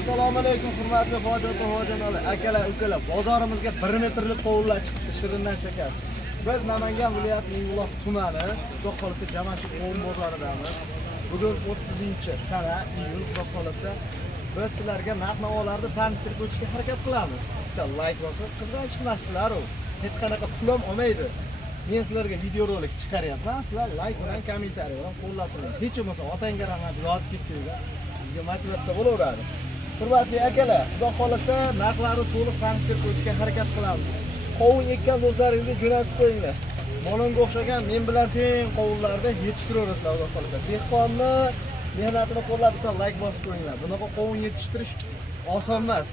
Assalomu alaykum hurmatli hojonalar, akalar, ukalar. Bozorimizga 1 metrlik qovunlar chiqdi, shirindan shakar. Biz Namangan viloyatining Mingbuloq tumani, xudo xolasa Jamashid qovun bozoridamiz. Bugun 30-sana iyul, xudo xolasa biz sizlarga narx-navolarni tanishtirib o'tishga harakat qilamiz. Bitta like bosib, qizg'anib chiqmasizlar u. Hech qanaqa pul ham olmaydi. Men sizlarga videorolik chiqaryapman. Sizlar like bilan kommentariy bilan qo'llab turing. Hech bo'lmasa otangga rahmat yozib ketsangizlar, bizga motivatsiya bo'laveradi. Hurmatli akalar, xudo xolasa narxlarni to'liq tanishtirib o'tishga harakat qilamiz. Qovun ekkan do'stlaringizga jo'natib qo'yinglar. Mononga o'xshagan men bilan teng qovunlarda yetishtirasizlar, xudo xolasa. Dehqonni mehnatini qo'llab bitta like bosib qo'yinglar. Bunaqa qovun yetishtirish oson emas.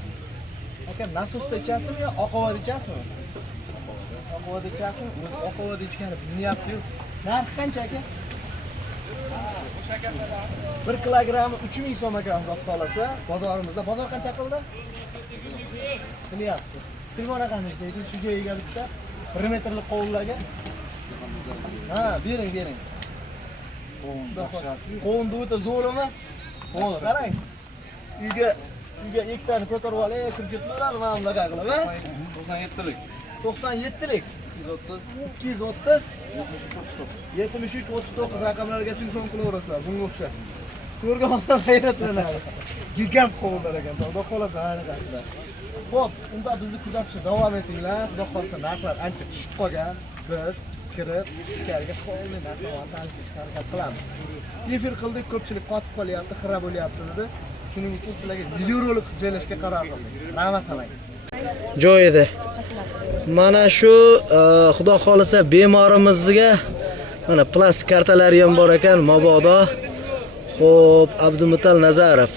Aka, nasusda ichasizmi yo oqovada ichasizmi? Oqovada ichasizmi? O'z oqovada ichgani bilmayapti-yu. Narxi qancha aka? 1 kilogrammi 3000 so'm ekan, xudo xolasa. Bozorimizda bozor qancha qildi? Bilyapti. Telefon raqamingizni ayting, shu joyga bitta 1 metrlik qovunlarga. Ha, bering. Qovun o'ta zo'rmi? Qo'ying, qarang. Uyga ikkitani ko'tarib olay, kirib ketmaylarmi mana bunaqa qilib, ha? 97lik. 97lik. 230 73 39 raqamlarga telefon qilaverasizlar. Bunga o'xshab. Ko'rgan odam hayratlanadi. Gigant qovunlar ekan, xudo xolasa haqiqatda. Xo'p, unda bizni kuzatishda davom etinglar. Xudo xolasa narxlar ancha tushib qolgan. Biz kirib ichkariga qovunni narxini tanishtirishga harakat qilamiz. Efir qildik, ko'pchilik qotib qolyapti, xira bo'lyapti dedi. Shuning uchun sizlarga videorolik joylashga qaror qildik. Rahmat halang. Joyida. Mana shu xudo xolasa bemorimizga mana plastik kartalari ham bor ekan, mabodo. Xo'p, Abdumutal Nazarov.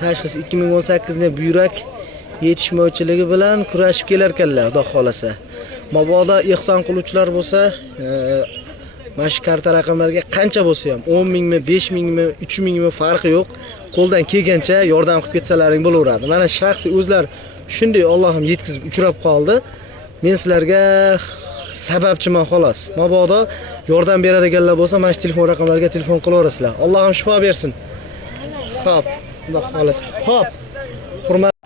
Tashxis 2018 ni buyrak yetishmovchiligi bilan kurashib kelar ekanlar, xudo xolasa. Mabodo ehson qiluvchilar bo'lsa, mana shu karta raqamlarga qancha bo'lsa ham 10 mingmi, 5 mingmi, 3 mingmi farqi yo'q. Qo'ldan kelgancha yordam qilib ketsalaring bo'laveradi. Mana shaxsiy o'zlar shunday Allohim yetkazib uchrab qoldi. Men sizlarga sababchiman xolos. Mabodo yordam beradiganlar bo'lsa, mana shu telefon raqamlariga telefon qilaverasizlar. Allohim shifo bersin. Xo'p, xudo xolos. Xo'p.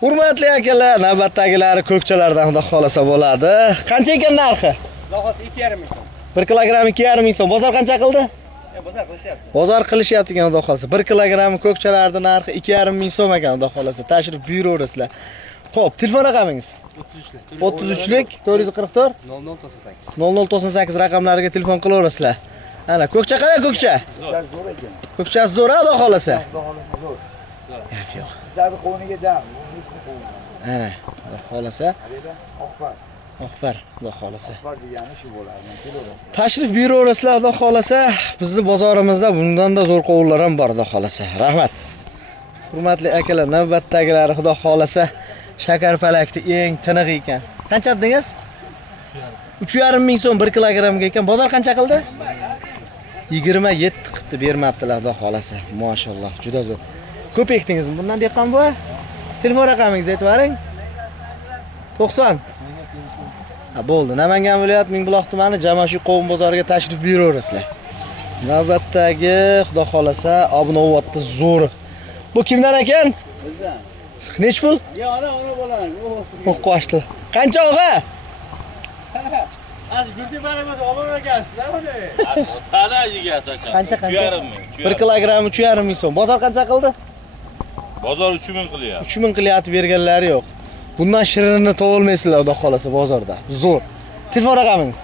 Hurmatli akalar, navbatdagilari ko'kchalardan xudo xolasa bo'ladi. Qancha ekan narxi? Bahosi 2,5 ming so'm. 1 kilogramm 2,5 ming so'm. Bozor qancha qildi? Bozor qilishyapti. Bozor qilishyapti ekan, xudo xolasa. 1 kilogramm ko'kchalarning narxi 2,5 ming so'm ekan, xudo xolasa. Tashrif buyuraverasizlar. Xo'p, telefon raqamingiz? 33lik 444 0098 raqamlariga telefon qilaverasizlar. Ana, ko'kcha qara ko'kcha. Zo'r ekan. Ko'kchasi zo'r, xudo xolasa. Xudo xolasa zo'r. Yo'q. Bizlarni qovuniga dam, misli qovun. Ana, xudo xolasa. Oqbar. Oqbar, xudo xolasa. Oqbar degani shu bo'ladi. Kelaveradi. Tashrif buyuraverasizlar, xudo xolasa. Bizning bozorimizda bundan-da zo'r qovunlar ham bor, xudo xolasa. Rahmat. Hurmatli akalar, navbatdagilari xudo xolasa. Shakarpalakni eng tiniq ekan. Qancha dedingiz? 3,5 ming so'm 1 kilogrammga ekan. Bozor qancha qildi? 27 qilibdi, bermabdilar, xudo xolasa. Mashalloh, juda zo'r. Ko'p ekdingizmi? Bundan dehqon bu? Telefon raqamingizni aytib bering. 90. Ha, bo'ldi. Namangan viloyati Mingbuloq tumani Jamashid qovun bozoriga tashrif buyuraverasizlar. Navbatdagi xudo xolasa obnovotni zo'ri. Bu kimdan ekan? Bizdan. Nech pul? Ya, ona bo'laman. Qo'shdi. Qancha og'a? Hadi gurdi baramiz olib ekansiz-da buni. Ana yigasiz acha. Qancha? 3,5 ming. 1 kilogramm 3,5 ming so'm. Bozor qancha qildi? Bozor 3 ming qilyapti. 3 ming qilyapti, berganlari yo'q. Bundan shirinni topolmaysizlar, xudo xolasa bozorda. Zo'r. Telefon raqamingiz?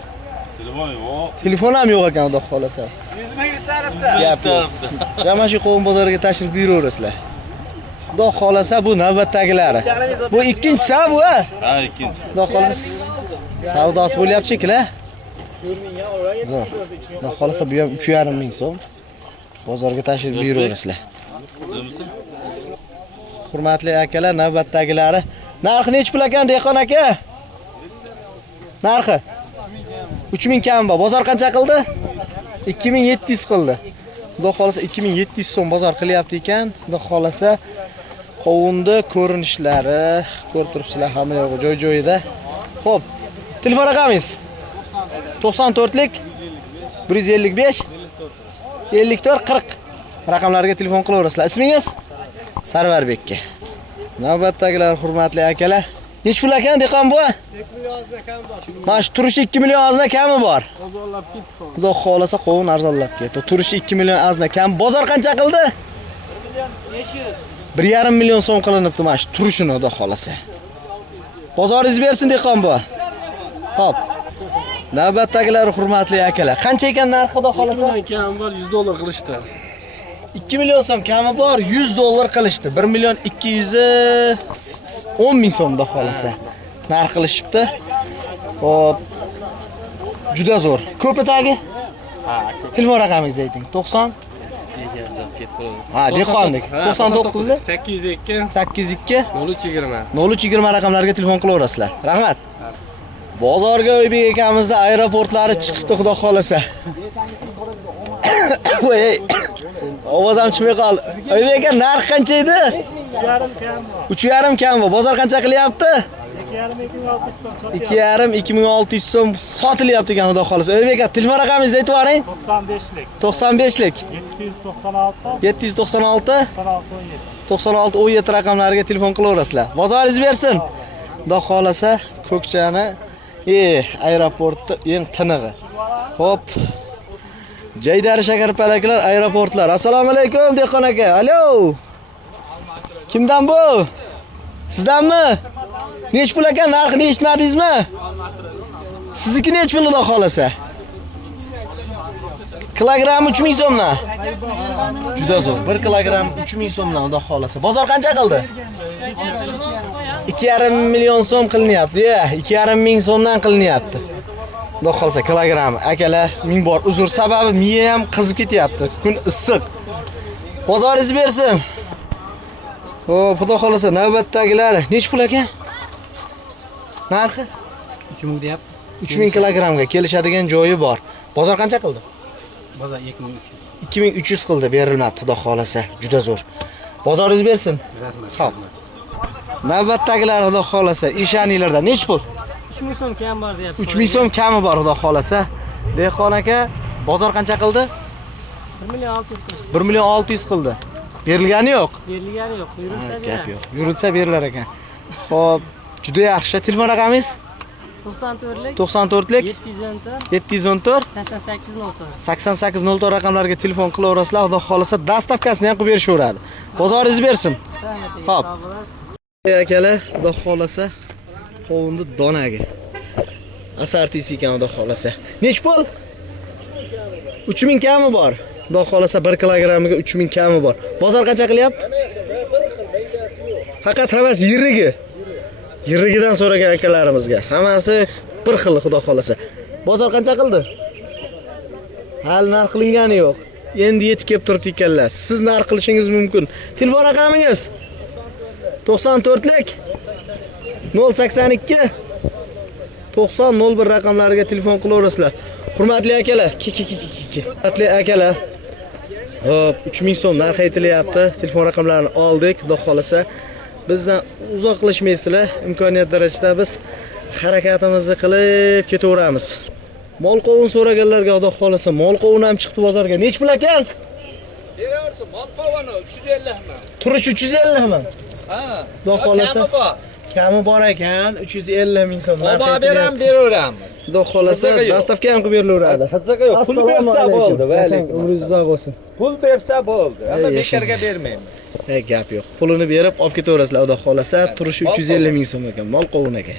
Telefon yo'q. Telefon ham yo'q ekan, xudo xolasa. 100 ming tarafda. Gap yo'q. Jamashid qovun bozoriga tashrif buyuraverasizlar. Xudo xolasa bu navbatdagilari. Bu ikkinchisi bu, ha? Ha, ikkinchi. Xudo xolasa savdosi bo'lyapti shekilli. Zo'r. Xudo xolasa bu ham 3,5 ming so'm. Bozorga tashrif buyuraverasizlar. Hurmatli akalar, navbatdagilari. Narxi nech pul ekan, dehqon aka? Narxi 3000 kam bor. Bozor qancha qildi? 2700 qildi. Xudo xolasa 2700 so'm bozor qilyapti ekan. Xudo xolasa qovunda ko'rinishlari, ko'rib turibsizlar, hamma yo'g'i joy-joyida. Xo'p, telefon raqamingiz? 94lik 155 54 40 raqamlariga telefon qilaverasizlar. Ismingiz? Sarvarbekka. Navbatdagilar hurmatli akalar. Nech pul ekan dehqon bu? 2 million kam bor. Mana shu turishi 2 million azna kami bor. Bozorlab ketdi. Xudo xolasa qovun arzonlab ketdi. Turishi 2 million azna kam. Bozor qancha qildi? 1,5 million so'm qilinibdi mana shu turishini xudo xolasa. Bozoringiz bersin dehqon bu. Xo'p. Navbatdagilar hurmatli akalar. Qancha ekan narxi xudo xolasa? Kam bor, $100 qilishdi. 2 million so'm kami bor, $100 qilishdi. 1 million 210 ming so'm xudo xolasa. Narx qilishibdi. Xo'p. Juda zo'r. Ko'pi tagi? Ha, Telefon raqamingizni ayting. 90 Ha, dehqonlik. 99 802 802 0320. 0320 raqamlarga telefon qilaverasizlar. Rahmat. Bozorga Oybek akamizni aeroportlari chiqdi xudo xolasa. Voy. Ovoz ham chiqmay qoldi. Oybek aka narx qancha edi? 3,5 kam bu. Bozor qancha qilyapti? 2,5-2600 so'm sotilyapti ekan xudo xolasa. Oybek aka telefon raqamingizni aytib yuboring. 95lik 796 96 17 raqamlariga telefon qilaverasizlar. Bozoringiz bersin. Xudo xolasa Ko'kchani aeroportda eng tinig'i. Xo'p. Jaydari shakarpalaklar aeroportlar. Assalomu alaykum dehqon aka. Alo. Kimdan bu? Sizdanmi? Nech pul ekan? Narxini eshitmadingizmi? Sizniki nech pul xudo xolasa? Kilogramm 3000 so'mdan. Juda zo'r. 1 kilogramm 3000 so'mdan xudo xolasa. Bozor qancha qildi? 2,5 million so'm qilinyapti. 2,5 ming so'mdan qilinyapti. Xudo xolasa kilogramm. Akalar, ming bor uzr sababi miya ham qizib ketyapti. Kun issiq. Bozoringiz bersin. Xo'p, xudo xolasa navbatdagilar nech pul ekan? Narxi 3000 deyapsiz. 3000 kilogrammga kelishadigan joyi bor. Bozor qancha qildi? Bozor 2300. 2300 qildi, berilmabdi xudo xolasa. Juda zo'r. Bozoringiz bersin. Xo'p. Navbatdagilar xudo xolasa ishoninglarda nech pul? 3000 so'm kam bor deyapsiz. 3000 so'm kami bor xudo xolasa. Dehqon aka, bozor qancha qildi? 1 million 600 qilishdi. 1 million 600 qildi. Berilgani yo'q. Berilgani yo'q. Buyursa Gap beradi. yo'q. Yuritsa berilar ekan. Xo'p, juda yaxshi. Telefon raqamingiz? 94lik 94lik 714 714 8804. 8804 raqamlarga telefon qilaverasizlar. Xudo xolasa dastavkasini ham qilib berishaveradi. Bozoringiz bersin. Xo'p. Akalar, xudo xolasa qovunni donaga. Asartisi ekan xudo xolasa. Nech pul? 3000 kami bor. Xudo xolasa 1 kilogrammiga 3000 kami bor. Bozor qancha qilyapti? Faqat hammasi yirigi. Yirigidan so'ragan akalarimizga. Hammasi bir xil xudo xolasa. Bozor qancha qildi? Hal narx qilingani yo'q. Endi yetib kelib turibdi ekanlar. Siz narx qilishingiz mumkin. Telefon raqamingiz? 94lik 082 9001 raqamlariga telefon qilaverasizlar. Hurmatli akalar, hurmatli akalar. Hop, 3000 so'm narx aytilyapti. Telefon raqamlarini oldik. Xudo xolasa bizdan uzoqlashmaysizlar. Imkoniyat darajada biz harakatimizni qilib ketaveramiz. Mol qovun so'raganlarga xudo xolasa mol qovun ham chiqdi bozorga. Nech pul ekan? Beraversin, mol qovuni 350 mi? Turish 350 mi? Ha. Xudo xolasa kami bor ekan, 350 ming so'm. Olib beraveramiz. Xudo xolasa dastavka ham qilib berilaveradi. Qizig'i yo'q. Pul bersa bo'ldi, vaalaykum. Umringiz uzoq bo'lsin. Pul bersa bo'ldi. Ama bekarga bermaymiz. Gap yo'q. Pulini berib olib ketaverasizlar. Xudo xolasa turishi 350 ming so'm ekan. Mol qovun ekan.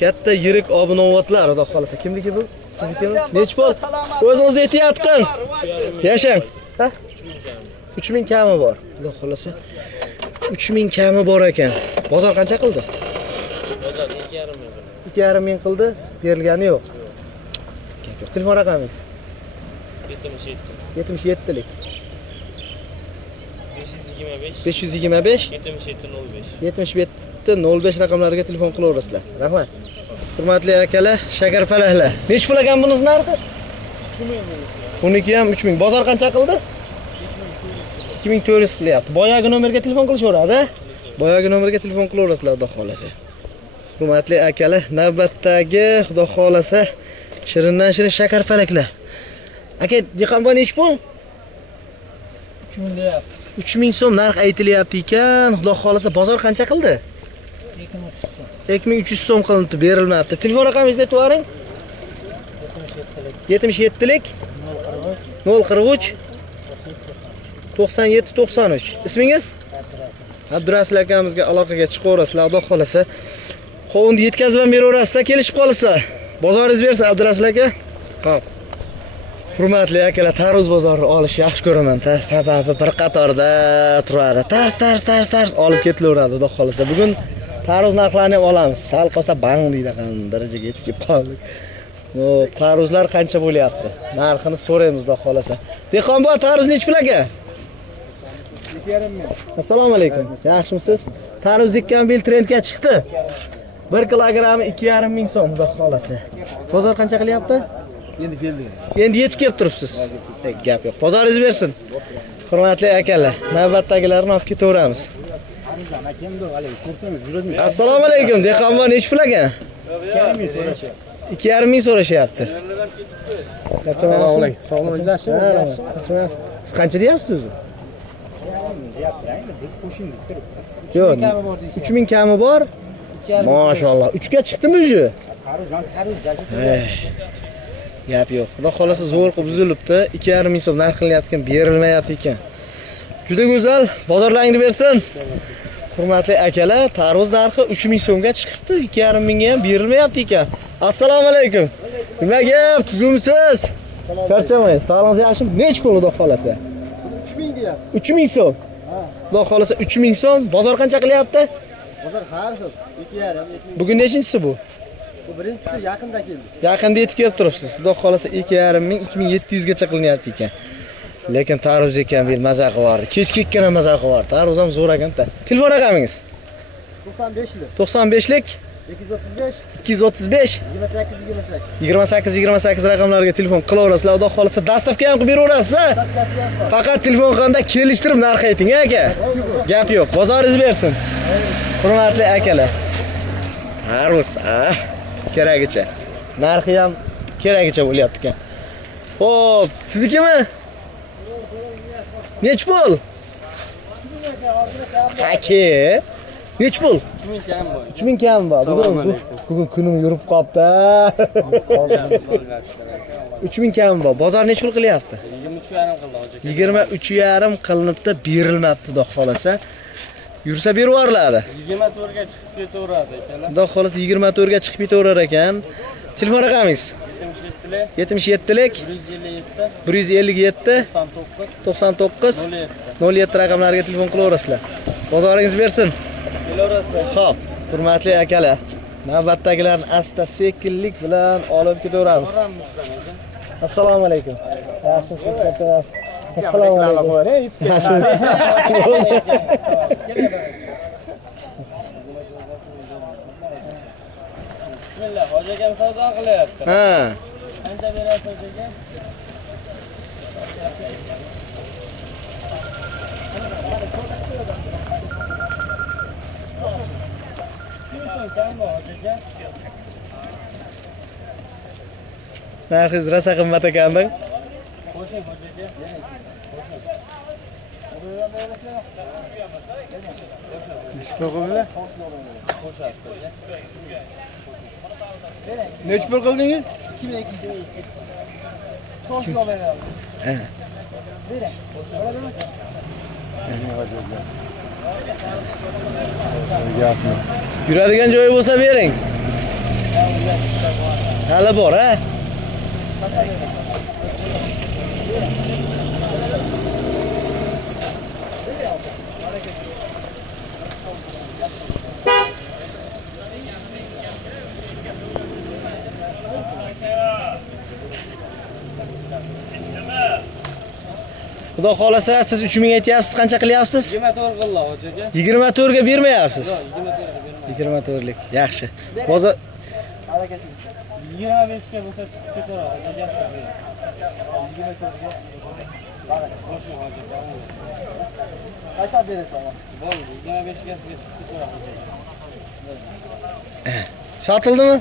Katta yirik obunobodlar xudo xolasa. Kimniki bu? Siznikimi? Nech pul? O'zingiz aytayotgan. Yashang. Ha? 3000 kami bor. Xudo xolasa 3000 kami bor ekan. Bozor qancha qildi? Bozor 2,5 ming. 2,5 ming qildi, berilgani yo'q. Gap yo'q. Telefon raqamingiz? 77lik 525 7705 raqamlariga telefon qilaverasizlar. Rahmat. Hurmatli akalar, shakarpalaklar. Nech pul ekan bunisi narxi? 3000. Buniki ham 3000. Bozor qancha qildi? 2400 qilyapti. Boyagi nomerga telefon qilishaveradi. Boyagi nomerga telefon qilaverasizlar, xudo xolasa. Hurmatli akalar, navbatdagi xudo xolasa shirindan shirin shakarpalaklar. Aka, dehqonboy nech pul? 3000 deyapsiz. 3000 so'm narx aytilyapti ekan. Xudo xolasa bozor qancha qildi? 2300 so'm qilinibdi, berilmabdi. Telefon raqamingizni aytib bering. 77lik 043 97 93. Ismingiz? Abdurasul akamizga aloqaga chiqaverasizlar, xudo xolasa. Qovunni yetkazib ham beraverasizlar, kelishib qolsa. Bozoringiz bersin Abdurasul aka. Xo'p. Hurmatli akalar, tarvuz bozorini olish yaxshi ko'raman. Sababi bir qatorda turadi. Tars olib ketilaveradi, xudo xolasa. Bugun tarvuz narxlarini ham olamiz. Sal qolsa bang deydigan darajaga yetib kelib qoldik. Xo'p, tarvuzlar qancha bo'lyapti? Narxini so'raymiz, xudo xolasa. Dehqonboy, tarvuz nechta pul aka? 2,5 ming. Assalomu alaykum. Yaxshimisiz? Tarvuz ekkan bil trendga chiqdi. 1 kilogrammi 2,5 ming so'm, xudo xolasa. Bozor qancha qilyapti? Endi keldi. Endi yetib kelib turibsiz. Gap yo'q. Bozoringiz bersin. Hurmatli akalar, navbatdagilarni olib ketaveramiz. Assalomu alaykum. Dehqonboy nechta pul aka? 2,5 ming so'rashyapti. Assalomu alaykum. Sog'lom, siz qancha deyapsiz o'zi? Biz qo'shimdik turib. Yo'q, 3000 kami bor. Maşallah. 3 ga chiqdimi o'zi? Gap yo'q. Xudo xolasa zo'r qilib buzilibdi. 2,5 ming so'm narx qilyapti ekan, berilmayapti ekan. Juda go'zal, bozorlaringni bersin. Hurmatli akalar, tarvuz narxi 3000 so'mga chiqibdi, 2,5 mingga ham berilmayapti ekan. Assalomu alaykum. Nima gap? Tuzumsiz? Charchamang. Sog'lig'ingiz yaxshimi? Nech pul xudo xolasa? 3000 deyapti. 3000 so'm. Ha. Xudo xolasa 3000 so'm. Bozor qancha qilyapti? Bozor har xil. 2,5 Bugun nechinchisi bu? Bu birinchisi yaqinda keldi. Yaqinda yetib kelib turibsiz. Xudo xolasa 2,5 ming 2700 gacha qilinyapti ekan. Lekin tarvuz ekan bil maza qilardi. Kechkikkina maza qilardi. Tarvuz ham zo'r ekan-da. Telefon raqamingiz? 95lik. 95lik 235 28 raqamlarga telefon qilaverasizlar. Xudo xolasa dastavka ham qilib beraverasiz. Faqat telefon qilganda kelishtirib narx ayting, aka. Gap yo'q. Bozoringiz bersin. Hurmatli akalar. Tarvuz, keragicha. Narxi ham keragicha bo'lyapti ekan. Xo'p, siznikimi? Nech pul? Aka. Nech pul? 3000 kam bor. 3000 kam bor. Bugun kunim yurib qopti. 3000 kam bor. Bozor nech pul qilyapti? 23,5 qildi hozir. 23,5 qilinibdi, berilmabdi, xudo xolasa. Yursa berib-yuboriladi. 24 ga chiqib ketaveradi akalar. Xudo xolasa 24 ga chiqib ketaverar ekan. Telefon raqamingiz? 77lik 157 99 07 raqamlariga telefon qilaverasizlar. Bozoringiz bersin. Xo'p, hurmatli akalar, navbatdagilarni asta sekinlik bilan olib ketaveramiz. Assalomu alaykum. Yaxshimisiz, charchamas. Assalomu alaykum. Yaxshimisiz. Bismillah, hoji akam savdo qilyapti. Ha. Qancha berasiz hoji aka? Narxiz rosa qimmat ekan-da. Qo'shing hoji aka. Nech pul qildingiz? 2200. To'g'ri beradi. Ha. Bering. Yuradigan joyi bo'lsa bering. Hali bor, ha? Xudo xolasa siz 3000 aytyapsiz, qancha qilyapsiz? 24 qildi hoji aka. 24 ga bermayapsiz. Yo'q, 24 lik. Yaxshi. Bozor 25 ga bo'lsa chiqib ketaveradi. Hoji aka. 24 ga. Qo'shing hoji aka. Qancha berasiz? Bo'ldi, 25 ga sizga chiqib ketaveradi. Sotildimi?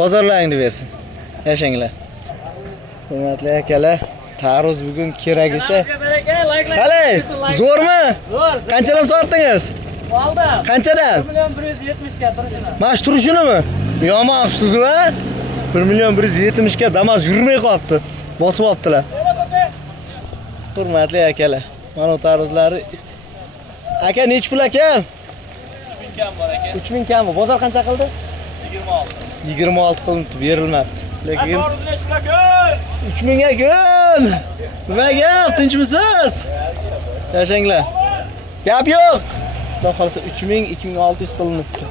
Bozorlaringni bersin. Yashanglar. Hurmatli akalar, tarvuz bugun keragicha Qalay, zo'rmi? Zo'r. Qanchadan sotdingiz? Oldim. Qanchadan? 1.170 ga turishini. Mana shu turishunimi? Yomon qilibsiz-ku. 1.170 ga Damas yurmay qolibdi. Bosib olibdilar. Hurmatli akalar, mana tarozlari. Aka nech pul aka? 3000 kam bor aka. 3000 kammi? Bozor qancha qildi? 26. 26 qilinibdi, berilmabdi. Lekin To'g'risini shulak. 3000 ga kun. Nimaga? Tinchmisiz? Yashanglar. Gap yo'q. Xudo xolasa 3000-2600 qilinibdi.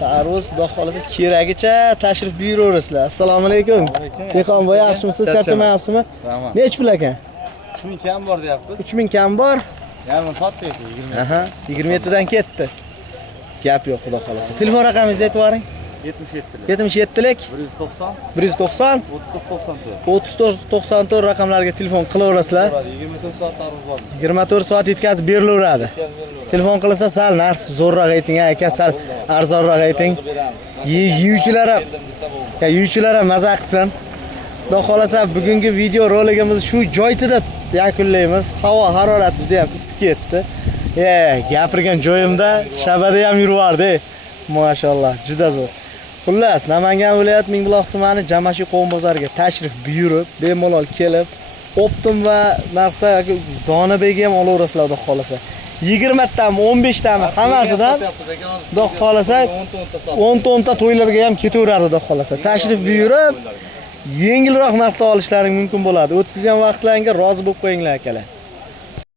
Taroz xudo xolasa keragicha tashrif buyuraverasizlar. Assalomu alaykum. Dehqonboy, yaxshimisiz? Charchamayapsizmi? Tamam. Nech pul aka? 3000 kam bor deyapmiz. 3000 kam bor. Yarmi sotdik 20. Aha, 27 dan ketdi. Gap yo'q, xudo xolasa. Telefon raqamingizni aytib yuboring. 77 lik. 77lik 190 190 30 94. 3494 raqamlarga telefon qilaverasizlar. 24 soat tarix bor. 24 soat yetkazib berilaveradi. Telefon qilsa sal narx zo'rroq ayting, aka, sal arzonroq ayting. Yeyuvchilar ham, yeyuvchilar ham maza qilsin. Xudo xolasa bugungi video roligimizni shu joyida yakunlaymiz. Havo harorati juda ham isib ketdi. Gapirgan joyimda shabada ham yuraverdi. Mashallah, juda zo'r. Xullas, Namangan viloyati Mingbuloq tumani Jamashi qovun bozoriga tashrif buyurib, bemalol kelib, optim va narxda Donabekga ham olaverasizlar, xudo xolasa. 20 tami, 15 tami hammasidan xudo xolasa 10 ta to'ylarga ham ketaveradi, xudo xolasa. Tashrif buyurib, yengilroq narxda olishlaring mumkin bo'ladi. O'tkazgan vaqtlaringga rozi bo'lib qo'yinglar akalar.